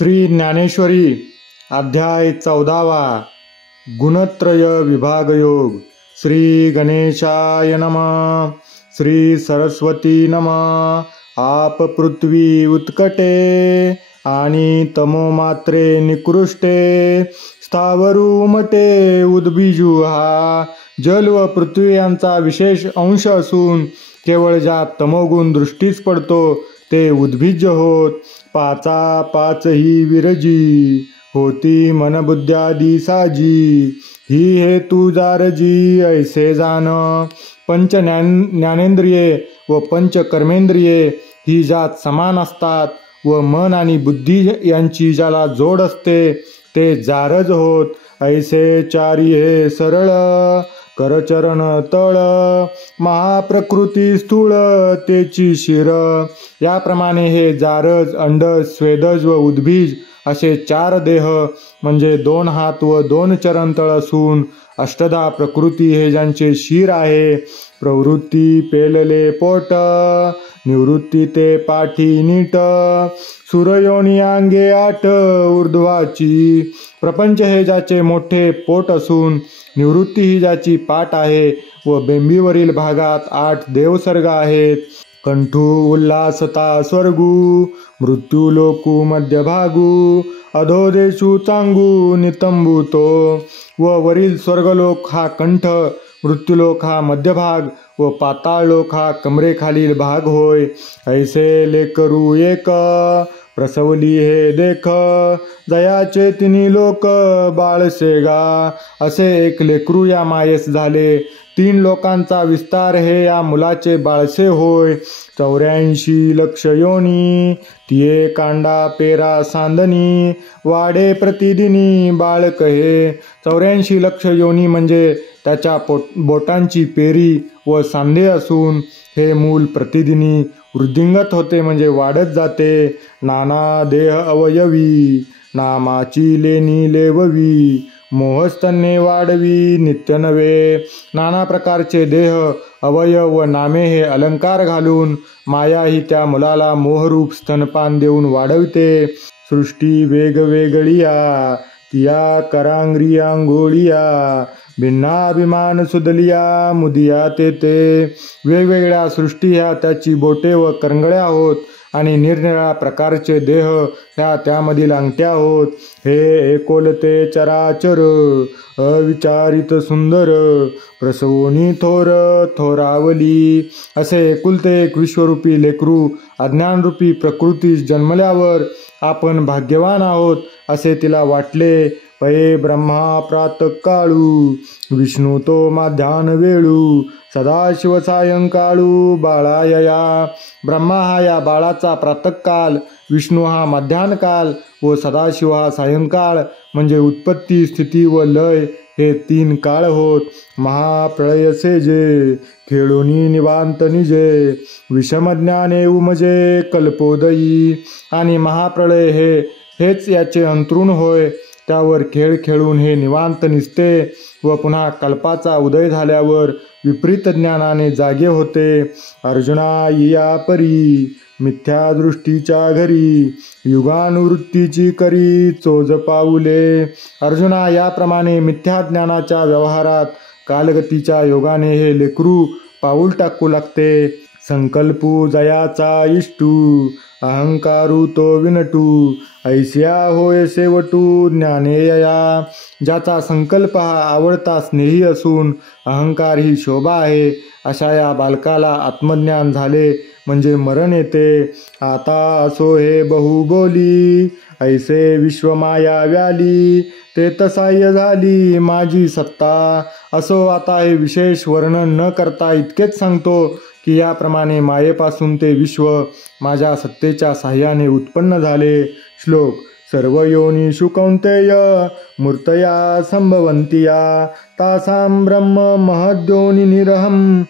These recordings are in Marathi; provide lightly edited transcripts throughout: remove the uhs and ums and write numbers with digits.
श्री ज्ञानेश्वरी अध्याय 14वा गुणत्रय विभाग योग। श्री गणेशाय नमः। श्री सरस्वती नमः। आप पृथ्वी उत्कटे आणि तमो मात्रे निकृष्टे स्थावरू उमटे उद्बीजू हा जल व पृथ्वी यांचा विशेष अंश असून केवळ ज्या तमोगुण दृष्टीस पडतो ते उद्भिज्य होत पाचा पाचही विरजी होती मनबुद्ध्यादी साजी ही हेतू जारजी ऐसे जाण पंच ज्ञानेंद्रिये व पंच कर्मेंद्रिये ही ज्यात समान असतात व मन आणि बुद्धी यांची ज्याला जोड असते ते जारज होत ऐसे चारी हे सरळ करचरण तळ महाप्रकृती स्थूळ तेची शिर। याप्रमाणे हे जारज अंडज स्वेदज व उद्भिज असे चार देह म्हणजे 2 हात व 2 चरण तळ असून अष्टधा प्रकृती हे ज्यांचे शिर आहे। प्रवृत्ती पेलले पोट निवृत्ती ते पाठी नीट सूर्योनी अंगे 8 ऊर्ध्वाची प्रपंच हे ज्याचे मोठे पोट असून निवृत्ती ही ज्याची पाठ आहे व बेंबीवरील भागात 8 देवसर्ग आहेत। कंठू उल्हासता स्वर्गू मृत्यू लोकू मध्यभागू अधोदेशू चांगू नितंबू तो व वरील स्वर्गलोक हा कंठ मृत्यूलोक हा मध्यभाग व पाताळ लोक हा कमरेखालील भाग होय। ऐसे लेकरू एक प्रसवली हे देख जयाचे तिन्ही लोक बाळसे गा। असे एक लेकरू या मायेस झाले 3 लोकांचा विस्तार हे या मुलाचे बाळसे होय। 84 लक्ष योनी तिये कांडा पेरा सांदनी वाढे प्रतिदिनी बाळक हे। 84 लक्ष योनी म्हणजे त्याच्या बोटांची पेरी व सांधे असून हे मूल प्रतिदिनी वृद्धिंगत होते म्हणजे वाढत जाते। नाना देह अवयवी नामाची लेणी लेववी मोहस्तन्ये वाढवी नित्य नवे। नाना प्रकारचे देह अवयव व नामे हे अलंकार घालून माया ही त्या मुलाला मोहरूप स्तनपान देऊन वाढविते। सृष्टी वेगवेगळिया तिया करांग्रियांगोळिया भिन्नाभिमान सुदलिया मुदिया तेते। वेगवेगळ्या सृष्टी ह्या त्याची बोटे व करंगळ्या होत आणि निरनिराळ्या प्रकारचे देह ह्या त्यामधील अंगठ्या होत। हे एकोलते चराचर अविचारित सुंदर प्रसवोनी थोर थोरावली। असे एकुलते एक विश्वरूपी लेकरू अज्ञानरूपी प्रकृतीस जन्मल्यावर आपण भाग्यवान आहोत असे तिला वाटले। पये ब्रह्मा प्रातःकाळू विष्णू तो माध्यान वेळू सदाशिव सायंकाळू बाळायया। ब्रह्मा हा या बाळाचा प्रातःकाल विष्णू हा मध्यान काल व सदाशिव हा सायंकाळ म्हणजे उत्पत्ती स्थिती व लय हे 3 काळ होत। महाप्रळय सेजे खेळोनी निवांत निजे विषमज्ञाने उमजे कल्पोदयी। आणि महाप्रळय हेच याचे अंतरुण होय। त्यावर खेळ खेळून हे निवांत निसते व पुन्हा कल्पाचा उदय झाल्यावर विपरीत ज्ञानाने जागे होते। अर्जुना या परी मिथ्या दृष्टीच्या घरी युगानुवृत्तीची करी चोज पाऊले। अर्जुना याप्रमाणे मिथ्या ज्ञानाच्या व्यवहारात कालगतीच्या योगाने हे लेकरू पाऊल टाकू लागते। संकल्पू जयाचा इष्टू अहंकारू तो विनटू ऐसिया होय शेवटू ज्ञानेयया। ज्याचा संकल्प हा आवडता स्नेही असून अहंकार ही शोभा आहे अशा या बालकाला आत्मज्ञान झाले म्हणजे मरण येते। आता असो हे बहुबोली ऐसे विश्वमाया व्याली ते तसाह्य झाली माझी सत्ता। असो आता हे विशेष वर्णन न करता इतकेच सांगतो की याप्रमाणे मायेपासून ते विश्व माझ्या सत्तेच्या साह्याने उत्पन्न झाले। श्लोक सर्व योनिषु कौन्तेय मूर्तया संभवन्तिया तासां ब्रह्म महद्योनिरहं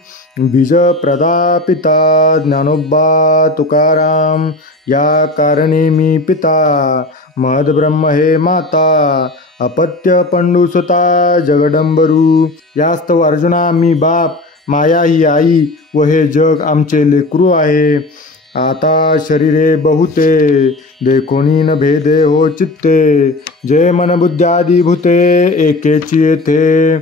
बीज प्रदापिता ज्ञानोबा तुकाराम या कारणे मी पिता महद्ब्रह्म हे माता अपत्य पंडुसुता जगदंबरू। यास्तव अर्जुना मी बाप माया ही आई व हे जग आमचे लेकरू आहे। आता शरीरे बहुते देखोनी न भेदे हो चित्ते, जे मन बुद्ध्यादी भूते एकेची येथे.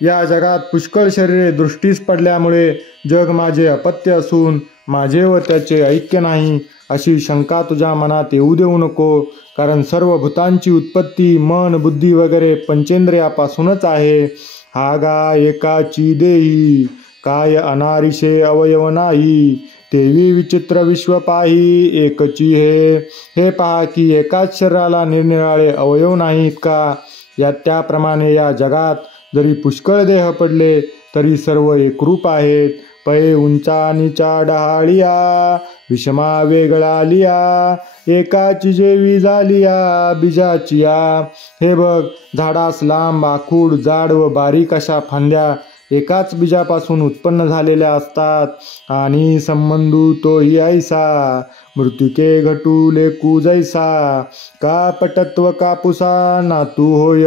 या जगात पुष्कळ शरीरे दृष्टीस पडल्यामुळे जग माझे अपत्य असून माझे व त्याचे ऐक्य नाही अशी शंका तुझ्या मनात येऊ देऊ नको. कारण सर्व भूतांची उत्पत्ती मन बुद्धी वगैरे पंचेंद्रियापासूनच आहे. हा गा एकाची देही, काय अनारिशे अवयव नाही, तेवी विचित्र विश्व पाही एकची हे. हे पहा की एकाच शरीराला निरनिराळे अवयव नाहीत का. त्याप्रमाणे या जगात जरी पुष्कळ देह पडले तरी सर्व एकरूप आहेत. पै उंचा नीचा डहाळिया, विषमा वेगळा लिया, एकाची जेवी झालिया बीजाचिया. हे बघ, झाडास लांब आखूड जाड व बारीक अशा फांद्या एकाच बीजापासून उत्पन्न झालेल्या असतात. आणि संबंधू तोही ऐसा, मृत्युके घटू लेकू जैसा, का पटत्व कापुसा नातू होय.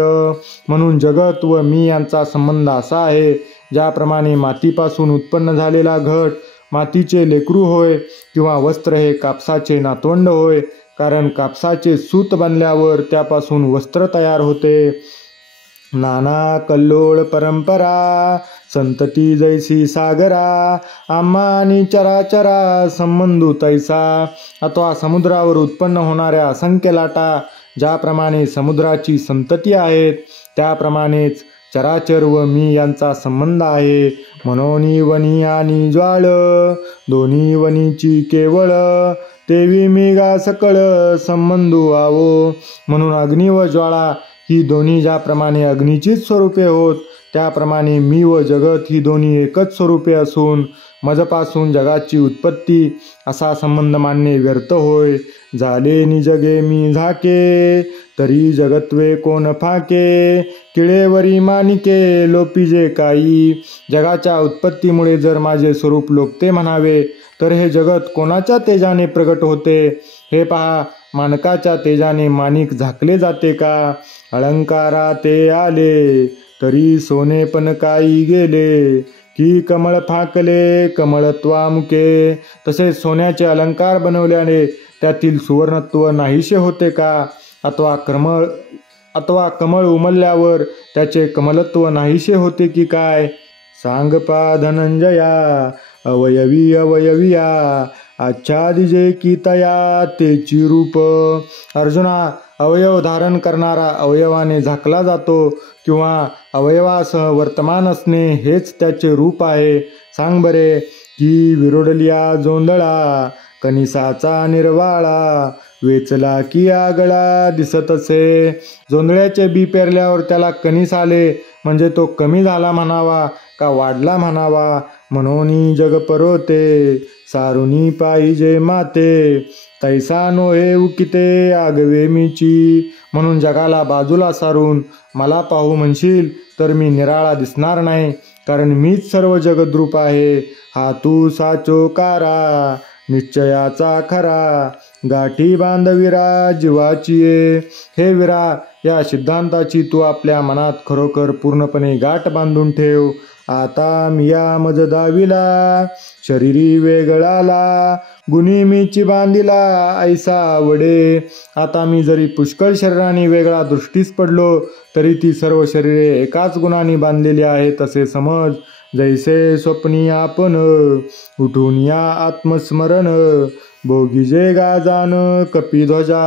म्हणून जगत व मी यांचा संबंध असा आहे, ज्याप्रमाणे मातीपासून उत्पन्न झालेला घट मातीचे लेकरू होय, किंवा वस्त्र हे कापसाचे नातवंड होय. कारण कापसाचे सूत बनल्यावर त्यापासून वस्त्र तयार होते. नाना कल्लोळ परंपरा, संतती जैसी सागरा, आम्हानी चराचरा संबंधू तैसा. अथवा समुद्रावर उत्पन्न होणाऱ्या असंख्य लाटा ज्याप्रमाणे समुद्राची संतती आहेत, त्याप्रमाणेच चराचर व मी यांचा संबंध आहे. मनोनी वनी आणि ज्वाळ, दोन्ही वनीची केवळ, तेवी मी गा सकळ संबंधू आवो. म्हणून अग्नी व ज्वाळा ही दोन्ही ज्याप्रमाणे अग्नीचीच स्वरूपे होत, त्याप्रमाणे मी व जगत ही दोन्ही एकच स्वरूपे असून मजपासून जगाची उत्पत्ती असा संबंध मानणे व्यर्थ होय. झाले निजगे मी झाके, तरी जगत्वे कोण फाके, किळेवरी मानिके लोपिजे काही. जगाच्या उत्पत्तीमुळे जर माझे स्वरूप लोकते म्हणावे तर हे जगत कोणाच्या तेजाने प्रगट होते. हे पहा, माणकाच्या तेजाने माणिक झाकले जाते का. अलंकारा ते आले, तरी सोने पण काही गेले, की कमळ फाकले कमळत्वामुके. तसेच सोन्याचे अलंकार बनवल्याने त्यातील सुवर्णत्व नाहीसे होते का. अथवा कमळ उमलल्यावर त्याचे कमलत्व नाहीसे होते की काय. सांग पा धनंजया, अवयवी अवयविया, आच्छादिजे की तया तेची रूप. अर्जुना, अवयव धारण करणारा अवयवाने झाकला जातो, किंवा अवयवासह वर्तमान असणे हेच त्याचे रूप आहे. सांग बरे, की विरोडलिया जोंधळा, कनिसाचा निर्वाळा, वेचला की आगळा दिसत असे. जोंधळ्याचे बी पेरल्यावर त्याला कणीस आले म्हणजे तो कमी झाला म्हणावा का वाढला म्हणावा. म्हणून जग परोते, सारुनी पाहिजे माते, तैसा नोहे उकिते आगवे मीची. म्हणून जगाला बाजूला सारून मला पाहू म्हणशील तर मी निराळा दिसणार नाही, कारण मीच सर्व जगद्रूप आहे. हा तू साचो कारा, निश्चयाचा खरा, गाठी बांधविरा जीवाची ये. हे विरा, या सिद्धांताची तू आपल्या मनात खरोखर पूर्णपणे गाठ बांधून ठेव. आता मिया मज दाविला, शरीरी वेगळाला, गुणी मीची बांधिला ऐसा आवडे. आता मी जरी पुष्कळ शरीराने वेगळा दृष्टीस पडलो तरी ती सर्व शरीरे एकाच गुणाने बांधलेली आहेत असे समज. जैसे स्वप्नी आपण, उठून या आत्मस्मरण, भोगीजे गाजान कपिध्वजा.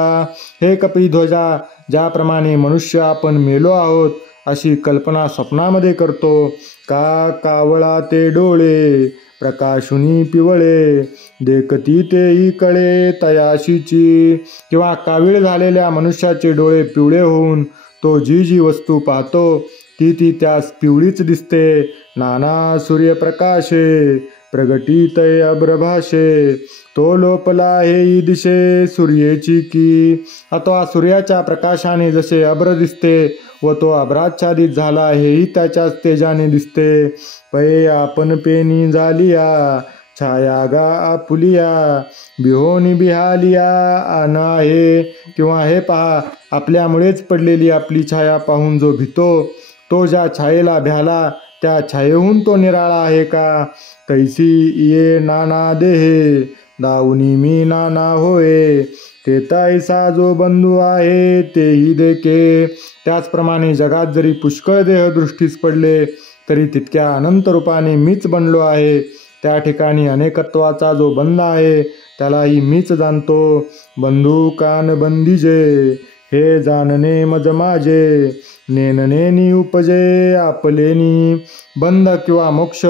हे कपिध्वजा, ज्याप्रमाणे मनुष्य आपण मेलो आहोत अशी कल्पना स्वप्नामध्ये करतो का. कावळा ते डोळे, प्रकाशुनी पिवळे, देखती तेही कळे तयाशीची. किंवा कावीळ झालेल्या मनुष्याचे डोळे पिवळे होऊन तो जी जी वस्तू पाहतो ती त्यास पिवळीच दिसते. नाना सूर्यप्रकाशे, प्रगटीतय अभ्रभाषे, तो लोपला हेही दिशे सूर्येची की. अथवा सूर्याच्या प्रकाशाने जसे अभ्र दिसते व तो अभ्राच्छादित झाला हेही त्याच्याच तेजाने दिसते. पै आपण पेनी झालिया, छाया गा आपुलिया, बिहोनी बिहालिया आन आहे. किंवा हे पहा, आपल्यामुळेच पडलेली आपली छाया पाहून जो भितो तो ज्या छायेला भ्याला त्या छायेहून तो निराळा आहे का. तैसी ये नाना देहे, दाऊनी मी नाना होय, ते तैसा जो बंधू आहे तेही देखे. त्याचप्रमाणे जगात जरी पुष्कळ देह दृष्टीस पडले तरी तितक्या अनंत रूपाने मीच बनलो आहे. त्या ठिकाणी अनेकत्वाचा जो बंध आहे त्यालाही मीच जाणतो. बंधू कान बंदीजे, हे जाणणे मज माझे, नेननेनी उपजे आपलेनी. बंध किंवा मोक्ष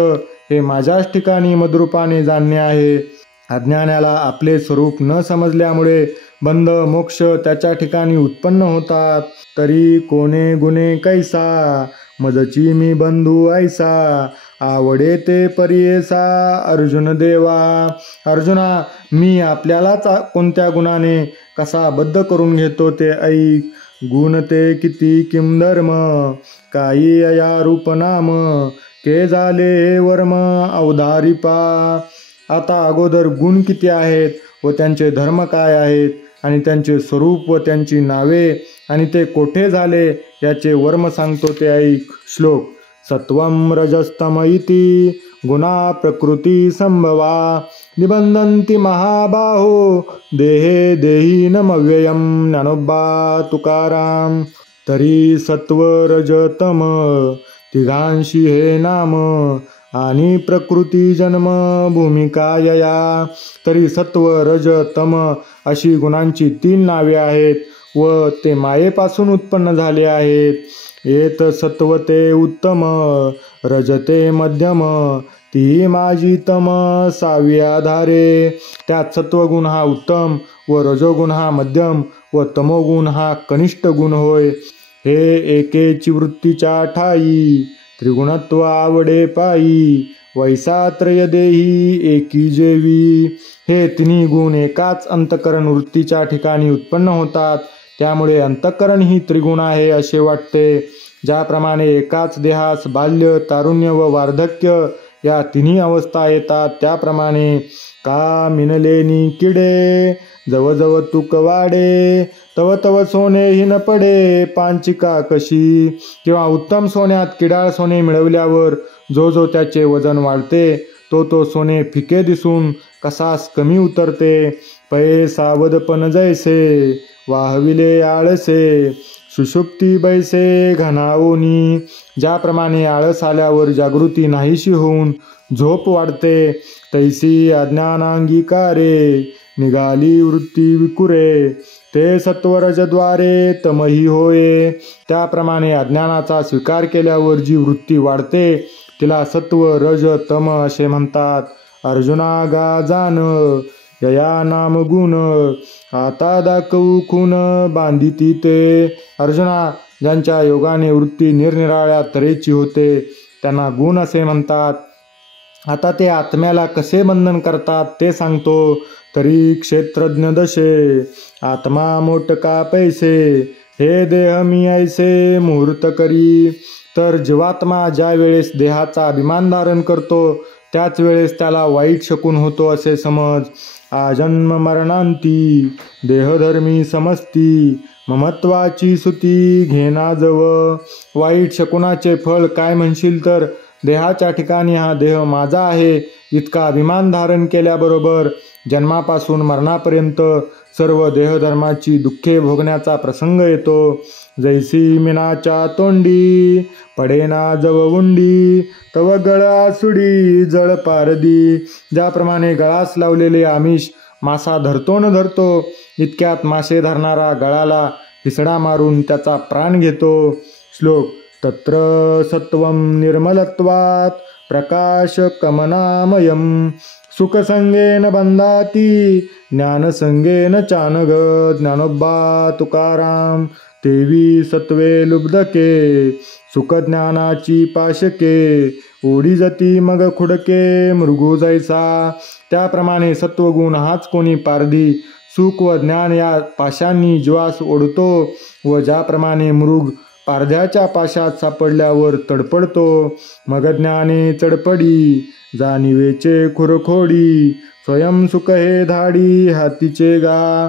हे माझ्याच ठिकाणी मदरूपाने जाणणे आहे. अज्ञानाला आपले स्वरूप न समजल्यामुळे बंध मोक्ष त्याच्या ठिकाणी उत्पन्न होतात. तरी कोणे गुणे कैसा, मजची मी बंधू ऐसा, आवडे ते परियेसा अर्जुन देवा. अर्जुना, मी आपल्यालाच कोणत्या गुणाने कसा बद्ध करून घेतो ते ऐक. गुण ते किती किम धर्म, काही अया रूप नाम, के झाले वर्म अवधारिपा. आता अगोदर गुण किती आहेत व त्यांचे धर्म काय आहेत आणि त्यांचे स्वरूप व त्यांची नावे आणि ते कोठे झाले याचे वर्म सांगतो ते ऐक. श्लोक. सत्वं रजस्तम इति गुणा प्रकृती संभवा, निबंधन्ति महाबाहो देहे देहिनमव्ययम्. ज्ञानोबा तुकाराम. तरी सत्व रज तम तिघांशी हे नाम, आणि प्रकृती जन्म भूमिका यया. तरी सत्व रज तम अशी गुणांची 3 नावे आहेत व ते मायेपासून उत्पन्न झाले आहेत. येत सत्वते उत्तम, रजते मध्यम, ती माझी तम 6वी आधारे. त्यात सत्वगुण हा उत्तम व रजोगुण हा मध्यम व तमोगुण हा कनिष्ठ गुण होय. हे एकेची वृत्तीच्या ठाई, त्रिगुणत्व आवडे पायी, वैसा त्रय देही एकी जेवी. हे तिन्ही गुण एकाच अंतकरण वृत्तीच्या ठिकाणी उत्पन्न होतात. त्यामुळे अंतःकरण ही त्रिगुण आहे असे वाटते. ज्याप्रमाणे एकाच देहास बाल्य, तारुण्य व वार्धक्य या तिन्ही अवस्था येतात, त्याप्रमाणे का मिनलेनी किडे, जवजव तुक वाढे, तव तव सोने हिन पडे पांचिका कशी. किंवा उत्तम सोन्यात किडाळ सोने मिळवल्यावर जो जो त्याचे वजन वाढते तो सोने फिके दिसून कसास कमी उतरते. पै सावधपण जैसे, वाहविले आळसे, सुषुप्ती बैसे घनावोनी. ज्याप्रमाणे आळस आल्यावर जागृती नाहीशी होऊन झोप वाढते, तैसी अज्ञानांगीकारे निघाली वृत्ती विकुरे, ते सत्वरजद्वारे तमही होये. त्याप्रमाणे अज्ञानाचा स्वीकार केल्यावर जी वृत्ती वाढते तिला सत्व रज तम असे म्हणतात. अर्जुना गा जान, यया नाम गुण, आता दाखवू खून बांधिती ते. अर्जुना, ज्यांच्या योगाने वृत्ती निरनिराळ्या तऱ्हेची होते त्यांना गुण असे म्हणतात. आता ते आत्म्याला कसे बंधन करतात ते सांगतो. तरी क्षेत्रज्ञ दशे, आत्मा मोटका पैसे, हे देह मी ऐसे मुहूर्त करी. तर जीवात्मा ज्या वेळेस देहाचा अभिमान धारण करतो त्याच वेळेस त्याला वाईट शकून होतो असे समज. आजन्म मरणांती देहधर्मी समजती, ममत्वाची सुती घेना जव. वाईट शकुनाचे फळ काय म्हणशील तर देहाच्या ठिकाणी हा देह माझा आहे इतका अभिमान धारण केल्याबरोबर जन्मापासून मरणापर्यंत सर्व देहधर्माची दुःखे भोगण्याचा प्रसंग येतो. जैसी मिनाच्या तोंडी पडेना जव उंडी, तव गळा सुडी जळ पारदी. ज्याप्रमाणे गळास लावलेले आमिष मासा धरतो न धरतो इतक्यात मासे धरणारा गळाला हिसडा मारून त्याचा प्राण घेतो. श्लोक. तत्र सत्वं निर्मलत्वात् प्रकाश कमनामयम्, सुखसंगेन बंधाती ज्ञानसंगेन चानग. ज्ञानोबा तुकाराम. तेवी सत्वे लुब्धके, सुखज्ञानाची पाशके, ओढी जती मग खुडके मृगू जैसा. त्याप्रमाणे सत्वगुण हाच कोणी पारधी सुख व ज्ञान या पाशांनी जीवास ओढतो व ज्याप्रमाणे मृग पारध्याच्या पाशात सापडल्यावर तडपडतो, मग ज्ञाने चडपडी जाणिवेचे खुरखोडी, स्वयं सुख हे धाडी हातीचे गा.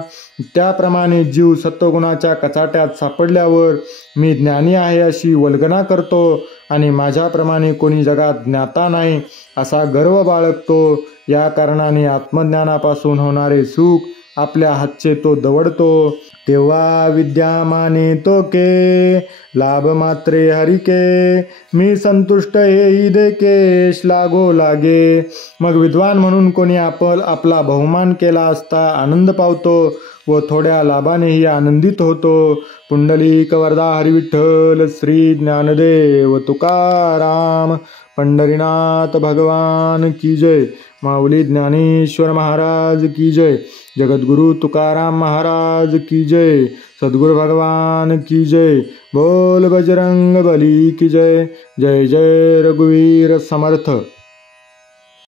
त्याप्रमाणे जीव सत्वगुणाच्या कचाट्यात सापडल्यावर मी ज्ञानी आहे अशी वल्गना करतो आणि माझ्याप्रमाणे कोणी जगात ज्ञाता नाही असा गर्व बाळगतो. या कारणाने आत्मज्ञानापासून होणारे सुख आपल्या हातचे तो दवडतो. तेव्हा विद्यामाने तो के लाभ मात्रे हरिके, मी संतुष्ट हेही देके लागो लागे. मग विद्वान म्हणून कोणी आपला बहुमान केला असता आनंद पावतो व थोड्या लाभानेही आनंदित होतो. पुंडलिक वरदा हरी विठ्ठल, श्री ज्ञानदेव तुकाराम, पंढरीनाथ भगवान की जय. माऊली ज्ञानेश्वर महाराज की जय. जगद्गुरु तुकाराम महाराज की जय. सद्गुरु भगवान की जय. बोल बजरंग बली की जय. जय जय रघुवीर समर्थ.